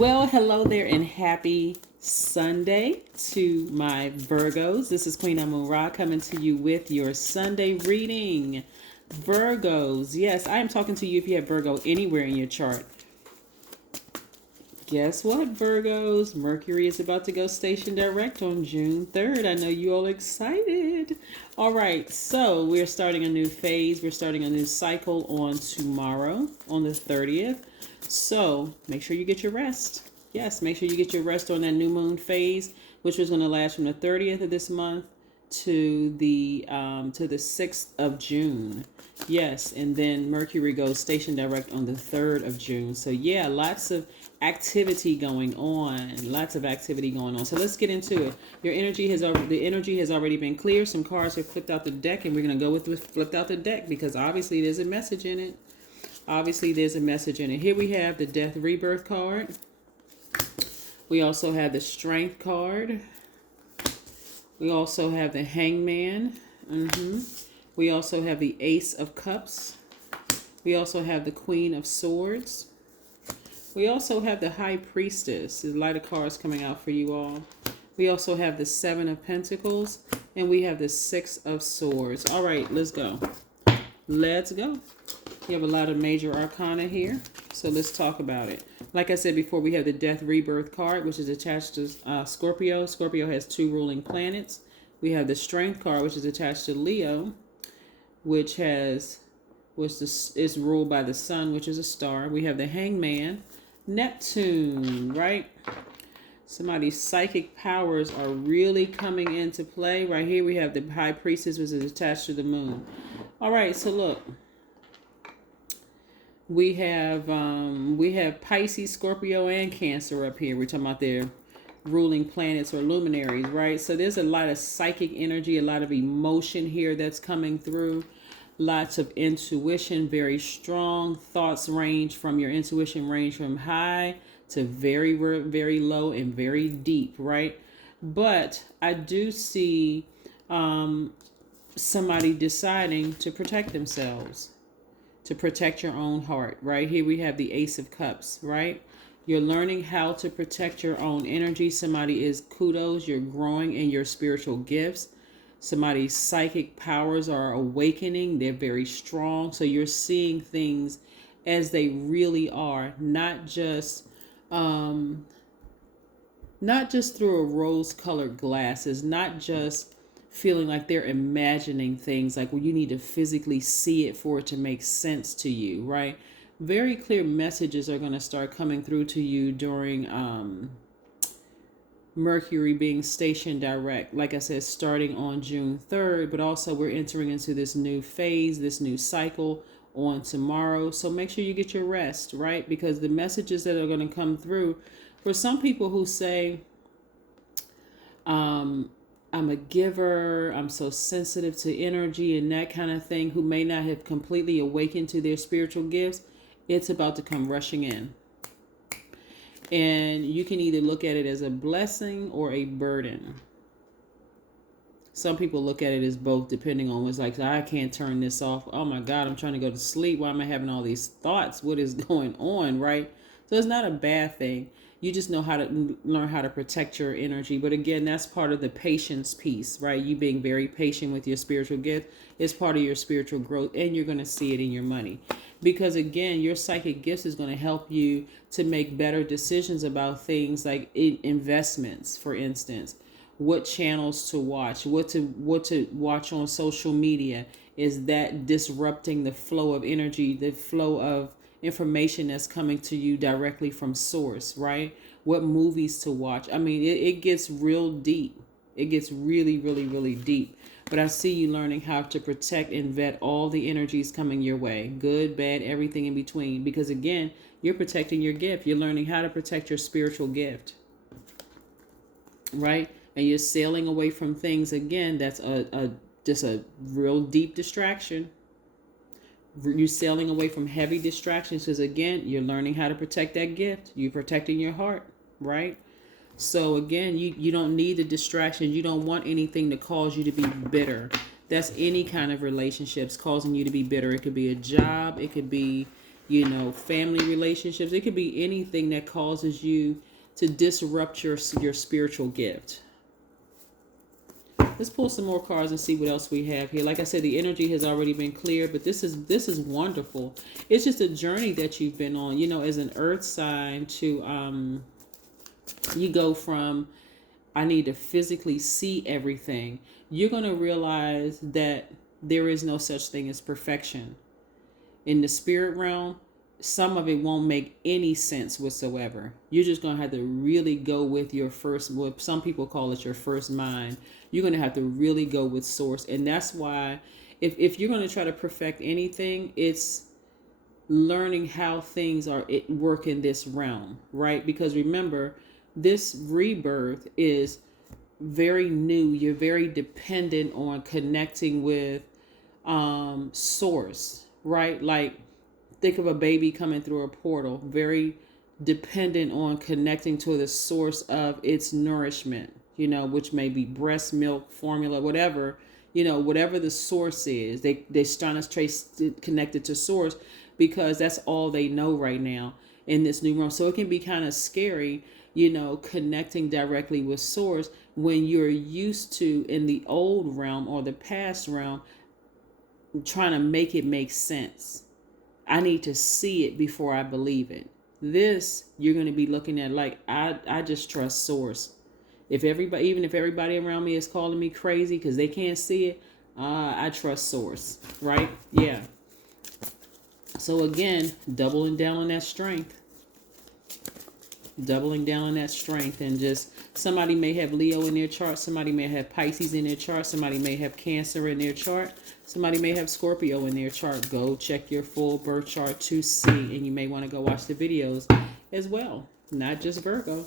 Well, hello there and happy Sunday to my Virgos. This is Queen Amun Ra coming to you with your Sunday reading. Virgos, yes, I am talking to you if you have Virgo anywhere in your chart. Guess what, Virgos? Mercury is about to go station direct on June 3rd. I know you all excited. All right, so we're starting a new phase. We're starting a new cycle on tomorrow, on the 30th. So make sure you get your rest. Yes, make sure you get your rest on that new moon phase, which was going to last from the 30th of this month to the 6th of June. Yes, and then Mercury goes station direct on the 3rd of June. So yeah, lots of activity going on. So let's get into it. The energy has already been clear. Some cards have flipped out the deck, and we're going to go with flipped out the deck because obviously there's a message in it. Here we have the Death Rebirth card. We also have the Strength card. We also have the Hangman. We also have the Ace of Cups. We also have the Queen of Swords. We also have the High Priestess. There's a lot of cards coming out for you all. We also have the Seven of Pentacles. And we have the Six of Swords. All right, let's go. Let's go. You have a lot of major arcana here. So let's talk about it. Like I said before, we have the Death Rebirth card, which is attached to Scorpio. Scorpio has 2 ruling planets. We have the Strength card, which is attached to Leo, which is ruled by the Sun, which is a star. We have the Hangman, Neptune, right? Somebody's psychic powers are really coming into play. Right here we have the High Priestess, which is attached to the Moon. All right, so look. We have Pisces, Scorpio, and Cancer up here. We're talking about their ruling planets or luminaries, right? So there's a lot of psychic energy, a lot of emotion here that's coming through. Lots of intuition, very strong. Thoughts range from your intuition range from high to very, very low and very deep, right? But I do see somebody deciding to protect themselves, to protect your own heart. Right here we have the Ace of Cups, right? You're learning how to protect your own energy. Somebody is kudos. You're growing in your spiritual gifts. Somebody's psychic powers are awakening. They're very strong. So you're seeing things as they really are, not just through a rose-colored glasses, not just feeling like they're imagining things, like you need to physically see it for it to make sense to you, right? Very clear messages are going to start coming through to you during Mercury being stationed direct, like I said, starting on June 3rd, but also we're entering into this new phase, this new cycle on tomorrow. So make sure you get your rest, right? Because the messages that are going to come through, for some people who say, I'm a giver, I'm so sensitive to energy and that kind of thing, who may not have completely awakened to their spiritual gifts, it's about to come rushing in. And you can either look at it as a blessing or a burden. Some people look at it as both, depending on what's like, I can't turn this off. Oh my God, I'm trying to go to sleep. Why am I having all these thoughts? What is going on, right? So it's not a bad thing. You just know how to learn how to protect your energy. But again, that's part of the patience piece, right? You being very patient with your spiritual gift is part of your spiritual growth, and you're going to see it in your money. Because again, your psychic gifts is going to help you to make better decisions about things like investments, for instance. What channels to watch, what to watch on social media. Is that disrupting the flow of energy, the flow of information that's coming to you directly from source, right? What movies to watch. I mean, it gets real deep. It gets really, really, really deep. But I see you learning how to protect and vet all the energies coming your way. Good, bad, everything in between. Because again, you're protecting your gift. You're learning how to protect your spiritual gift, right? And you're sailing away from things, again, that's just a real deep distraction. You're sailing away from heavy distractions because, again, you're learning how to protect that gift. You're protecting your heart, right? So, again, you don't need the distractions. You don't want anything to cause you to be bitter. That's any kind of relationships causing you to be bitter. It could be a job. It could be family relationships. It could be anything that causes you to disrupt your spiritual gift. Let's pull some more cards and see what else we have here. Like I said, the energy has already been cleared, but this is wonderful. It's just a journey that you've been on, as an earth sign to you go from I need to physically see everything. You're going to realize that there is no such thing as perfection. In the spirit realm, some of it won't make any sense whatsoever. You're just going to have to really go with your first, what some people call it your first mind. You're going to have to really go with source. And that's why if you're going to try to perfect anything, it's learning how things work in this realm, right? Because remember, this rebirth is very new. You're very dependent on connecting with source, right? Like, think of a baby coming through a portal, very dependent on connecting to the source of its nourishment, which may be breast milk, formula, whatever, whatever the source is. They're trying to trace connected to source because that's all they know right now in this new realm. So it can be kind of scary, connecting directly with source when you're used to, in the old realm or the past realm, trying to make it make sense. I need to see it before I believe it. This, you're going to be looking at like, I just trust source. Even if everybody around me is calling me crazy because they can't see it, I trust source, right? Yeah. So again, doubling down on that strength. Doubling down on that strength. And just, somebody may have Leo in their chart. Somebody may have Pisces in their chart. Somebody may have Cancer in their chart. Somebody may have Scorpio in their chart. Go check your full birth chart to see. And you may want to go watch the videos as well. Not just Virgo.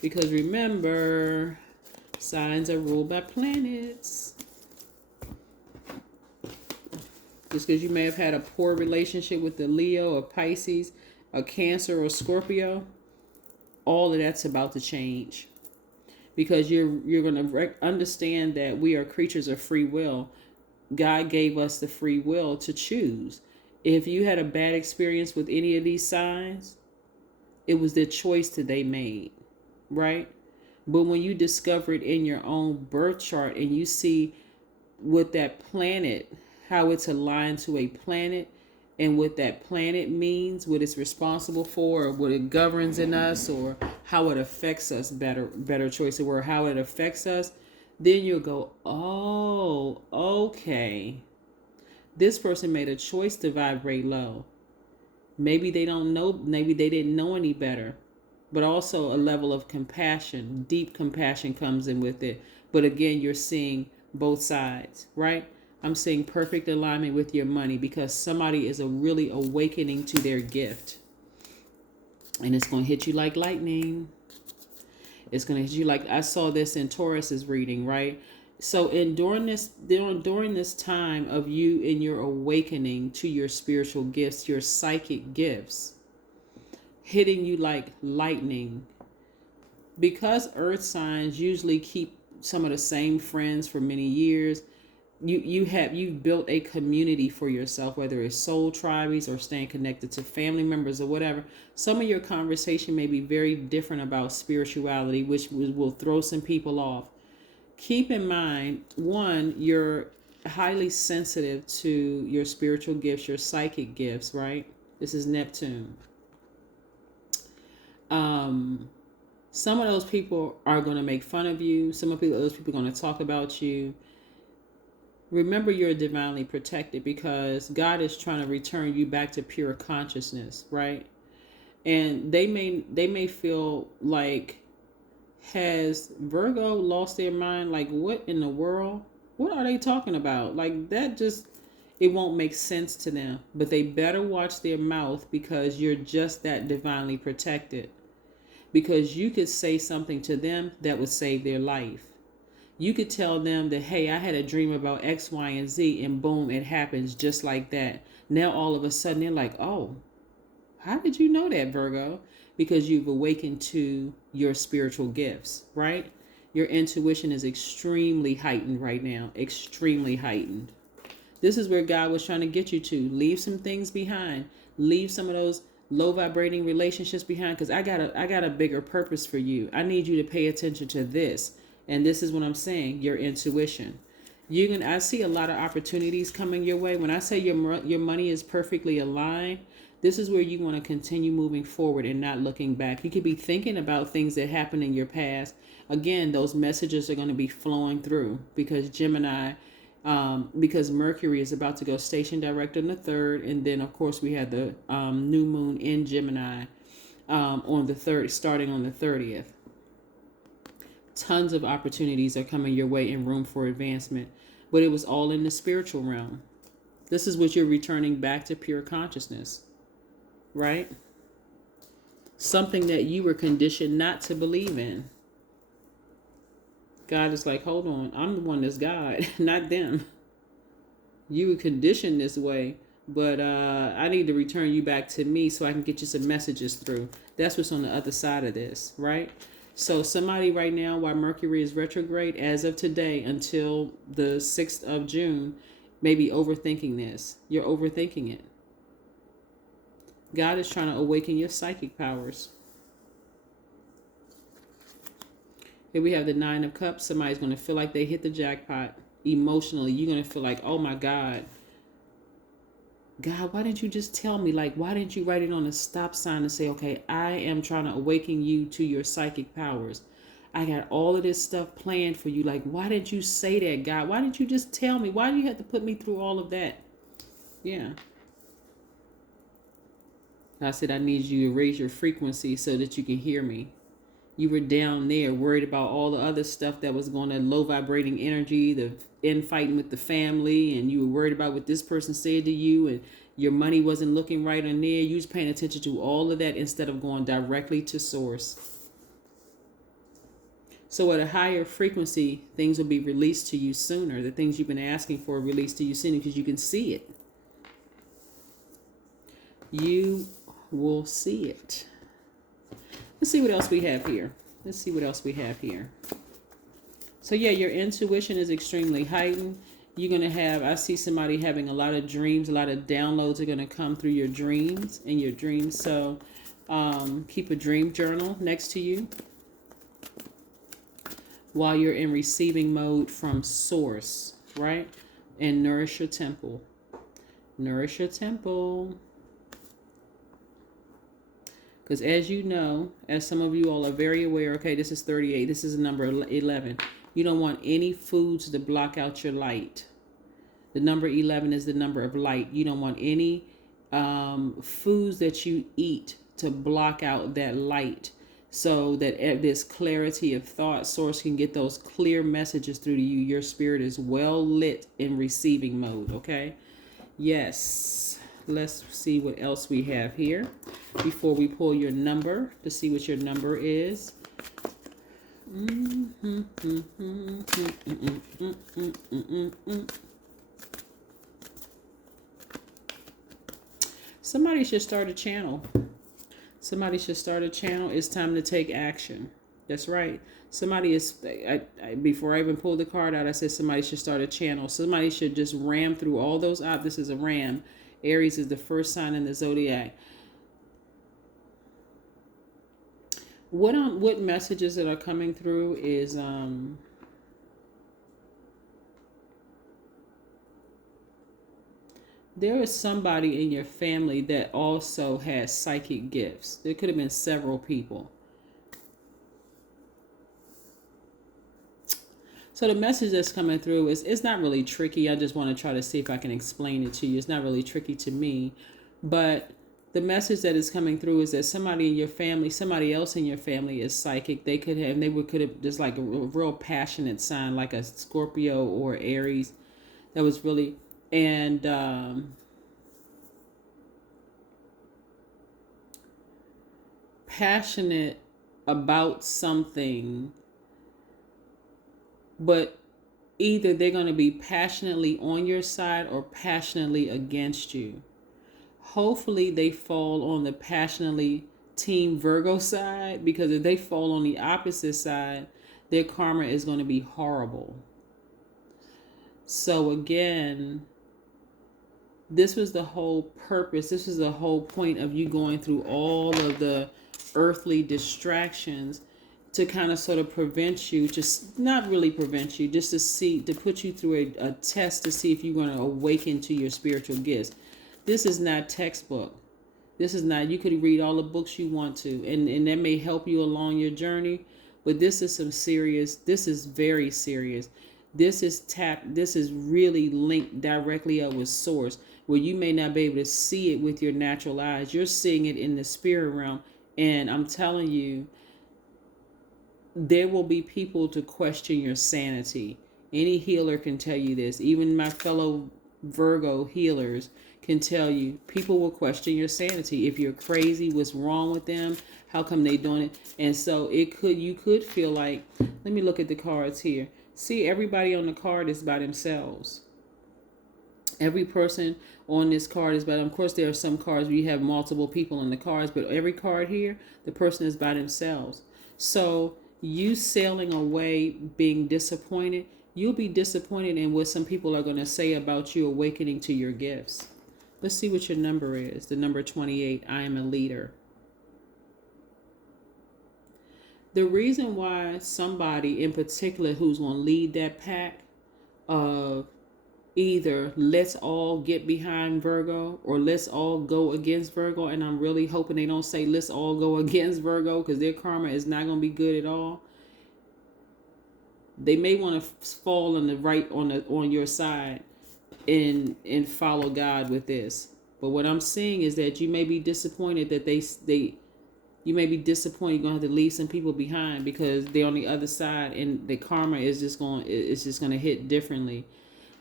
Because remember, signs are ruled by planets. Just because you may have had a poor relationship with the Leo or Pisces, a Cancer or Scorpio, all of that's about to change. Because you're going to understand that we are creatures of free will. God gave us the free will to choose. If you had a bad experience with any of these signs, it was the choice that they made, right? But when you discover it in your own birth chart and you see what that planet, how it's aligned to a planet, and what that planet means, what it's responsible for, or what it governs in us, or how it affects us, better choice of word, how it affects us, then you'll go, oh, okay. This person made a choice to vibrate low. Maybe they don't know, maybe they didn't know any better. But also a level of compassion, deep compassion comes in with it. But again, you're seeing both sides, right? I'm seeing perfect alignment with your money because somebody is really awakening to their gift. And it's going to hit you like lightning. It's going to hit you like, I saw this in Taurus's reading, right? So during this time of you in your awakening to your spiritual gifts, your psychic gifts, hitting you like lightning, because earth signs usually keep some of the same friends for many years. You've built a community for yourself, whether it's soul tribes or staying connected to family members or whatever. Some of your conversation may be very different about spirituality, which will throw some people off. Keep in mind, one, you're highly sensitive to your spiritual gifts, your psychic gifts, right? This is Neptune. Some of those people are going to make fun of you. Some of those people are going to talk about you. Remember, you're divinely protected because God is trying to return you back to pure consciousness, right? And they may feel like, has Virgo lost their mind? Like, what in the world? What are they talking about? Like, that just, it won't make sense to them. But they better watch their mouth because you're just that divinely protected. Because you could say something to them that would save their life. You could tell them that, hey, I had a dream about X, Y, and Z, and boom, it happens just like that. Now, all of a sudden, they're like, oh, how did you know that, Virgo? Because you've awakened to your spiritual gifts, right? Your intuition is extremely heightened right now, extremely heightened. This is where God was trying to get you to. Leave some things behind. Leave some of those low vibrating relationships behind, because I got a bigger purpose for you. I need you to pay attention to this. And this is what I'm saying, your intuition. I see a lot of opportunities coming your way. When I say your money is perfectly aligned, this is where you want to continue moving forward and not looking back. You could be thinking about things that happened in your past. Again, those messages are going to be flowing through because Gemini, because Mercury is about to go station direct on the 3rd. And then, of course, we have the new moon in Gemini on the 3rd, starting on the 30th. Tons of opportunities are coming your way and room for advancement. But it was all in the spiritual realm. This is what you're returning back to pure consciousness, right? Something that you were conditioned not to believe in. God is like, hold on, I'm the one that's God, not them. You were conditioned this way, but I need to return you back to me so I can get you some messages through. That's what's on the other side of this, right? So somebody right now, while Mercury is retrograde, as of today until the 6th of June, may be overthinking this. You're overthinking it. God is trying to awaken your psychic powers. Here we have the 9 of Cups. Somebody's going to feel like they hit the jackpot emotionally. You're going to feel like, oh my God, why didn't you just tell me? Like, why didn't you write it on a stop sign and say, okay, I am trying to awaken you to your psychic powers. I got all of this stuff planned for you. Like, why didn't you say that, God? Why didn't you just tell me? Why do you have to put me through all of that? Yeah. I said, I need you to raise your frequency so that you can hear me. You were down there worried about all the other stuff that was going to low vibrating energy, the infighting with the family, and you were worried about what this person said to you, and your money wasn't looking right on there. You was paying attention to all of that instead of going directly to source. So at a higher frequency, things will be released to you sooner. The things you've been asking for are released to you sooner because you can see it. You will see it. Let's see what else we have here. So yeah, your intuition is extremely heightened. You're going to have, I see somebody having a lot of dreams, a lot of downloads are going to come through your dreams. So keep a dream journal next to you while you're in receiving mode from source, right? And nourish your temple. Nourish your temple. Because as you know, as some of you all are very aware, okay, this is 38. This is the number 11. You don't want any foods to block out your light. The number 11 is the number of light. You don't want any foods that you eat to block out that light, so that this clarity of thought source can get those clear messages through to you. Your spirit is well lit in receiving mode, okay? Yes. Let's see what else we have here before we pull your number to see what your number is. Somebody should start a channel. It's time to take action. That's right. Somebody is, before I even pulled the card out, I said somebody should start a channel. Somebody should just ram through all those. This is a ram. Aries is the first sign in the Zodiac. What messages that are coming through is there is somebody in your family that also has psychic gifts. There could have been several people. So the message that's coming through is, it's not really tricky. I just want to try to see if I can explain it to you. It's not really tricky to me. But the message that is coming through is that somebody in your family, somebody else in your family is psychic. They could have just like a real passionate sign, like a Scorpio or Aries. That was really, and passionate about something. But either they're going to be passionately on your side or passionately against you. Hopefully they fall on the passionately team Virgo side, because if they fall on the opposite side, their karma is going to be horrible. So again, This was the whole purpose. This was the whole point of you going through all of the earthly distractions to kind of sort of prevent you, just not really prevent you, just to put you through a test to see if you're going to awaken to your spiritual gifts. This is not textbook. This is not, you could read all the books you want to, and that may help you along your journey, but this is this is very serious. This is really linked directly up with source, where you may not be able to see it with your natural eyes. You're seeing it in the spirit realm. And I'm telling you, there will be people to question your sanity. Any healer can tell you this. Even my fellow Virgo healers can tell you, people will question your sanity. If you're crazy, what's wrong with them? How come they doing it? And so you could feel like, let me look at the cards here. See, everybody on the card is by themselves. Every person on this card is by them. Of course, there are some cards where you have multiple people on the cards, but every card here, the person is by themselves. So you sailing away, being disappointed, you'll be disappointed in what some people are going to say about you awakening to your gifts. Let's see what your number is. The number 28, I am a leader. The reason why somebody in particular who's going to lead that pack of either let's all get behind Virgo or let's all go against Virgo, and I'm really hoping they don't say let's all go against Virgo, because their karma is not going to be good at all. They may want to fall on the right on your side and follow God with this. But what I'm seeing is that you may be disappointed that you may be disappointed you're going to have to leave some people behind because they're on the other side, and the karma is just going to hit differently.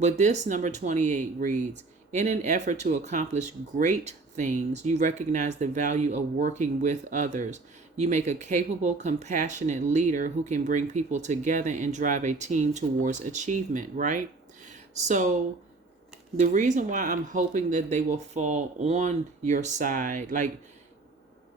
But this number 28 reads, in an effort to accomplish great things, you recognize the value of working with others. You make a capable, compassionate leader who can bring people together and drive a team towards achievement, right? So the reason why I'm hoping that they will fall on your side, like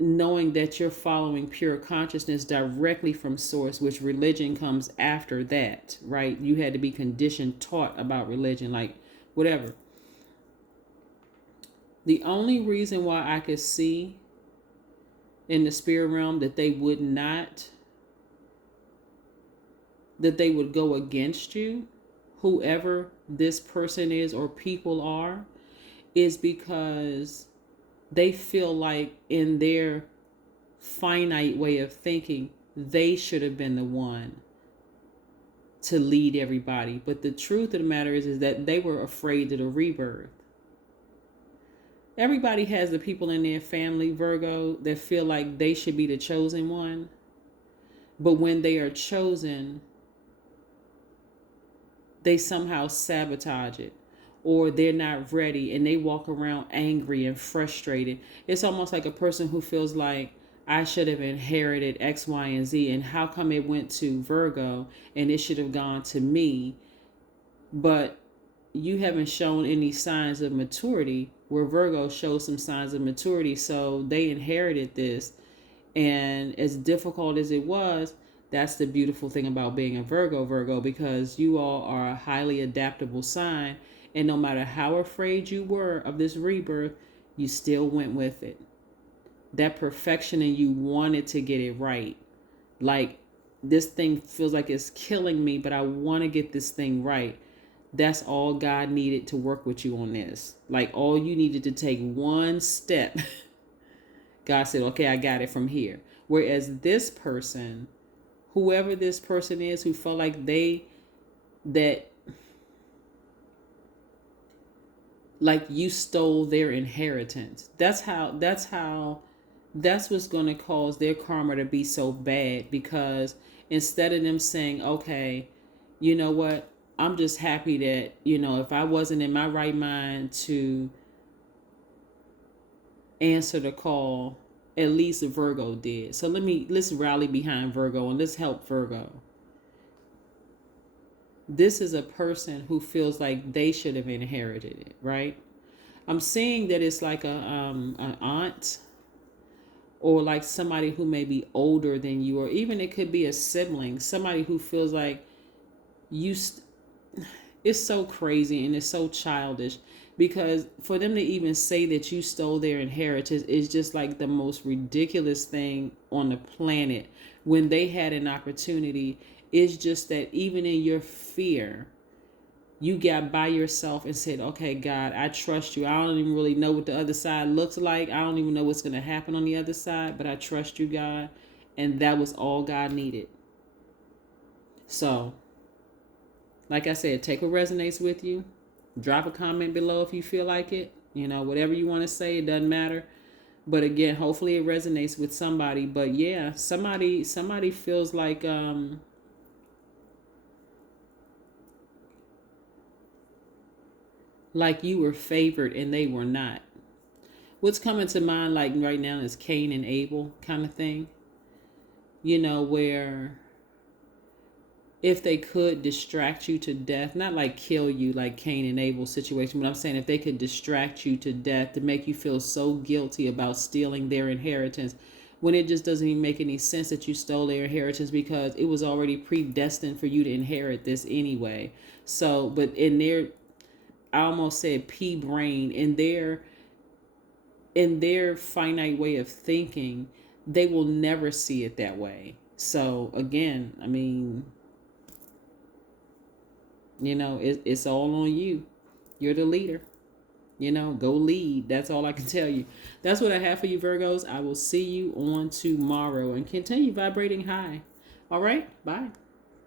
knowing that you're following pure consciousness directly from source, which religion comes after that, right? You had to be conditioned, taught about religion, like whatever. The only reason why I could see in the spirit realm that they would go against you, whoever this person is or people are, is because they feel like in their finite way of thinking, they should have been the one to lead everybody. But the truth of the matter is that they were afraid of the rebirth. Everybody has the people in their family, Virgo, that feel like they should be the chosen one. But when they are chosen, they somehow sabotage it, or they're not ready and they walk around angry and frustrated. It's almost like a person who feels like, I should have inherited X, Y, and Z, and how come it went to Virgo and it should have gone to me? But you haven't shown any signs of maturity, where Virgo shows some signs of maturity. So they inherited this. And as difficult as it was, that's the beautiful thing about being a Virgo, because you all are a highly adaptable sign. And no matter how afraid you were of this rebirth, you still went with it. That perfection in you wanted to get it right. Like, this thing feels like it's killing me, but I want to get this thing right. That's all God needed to work with you on this. Like, all you needed to take one step. God said, okay, I got it from here. Whereas this person, whoever this person is, who felt like like you stole their inheritance. That's what's going to cause their karma to be so bad, because instead of them saying, okay, you know what? I'm just happy that, if I wasn't in my right mind to answer the call, at least Virgo did. So let's rally behind Virgo and let's help Virgo. This is a person who feels like they should have inherited it, right? I'm seeing that it's like an aunt, or like somebody who may be older than you, or even it could be a sibling, somebody who feels like it's so crazy and it's so childish. Because for them to even say that you stole their inheritance is just like the most ridiculous thing on the planet when they had an opportunity. It's just that even in your fear, you got by yourself and said, okay, God, I trust you. I don't even really know what the other side looks like. I don't even know what's going to happen on the other side, but I trust you, God. And that was all God needed. So, like I said, take what resonates with you. Drop a comment below if you feel like it. Whatever you want to say, it doesn't matter. But again, hopefully it resonates with somebody. But yeah, somebody feels like you were favored and they were not. What's coming to mind like right now is Cain and Abel kind of thing. Where if they could distract you to death, not like kill you like Cain and Abel situation, but I'm saying if they could distract you to death to make you feel so guilty about stealing their inheritance, when it just doesn't even make any sense that you stole their inheritance because it was already predestined for you to inherit this anyway. So, but in their, I almost said pea brain, in their finite way of thinking, they will never see it that way. So again, I mean, it's all on you. You're the leader. Go lead. That's all I can tell you. That's what I have for you, Virgos. I will see you on tomorrow and continue vibrating high. All right. Bye.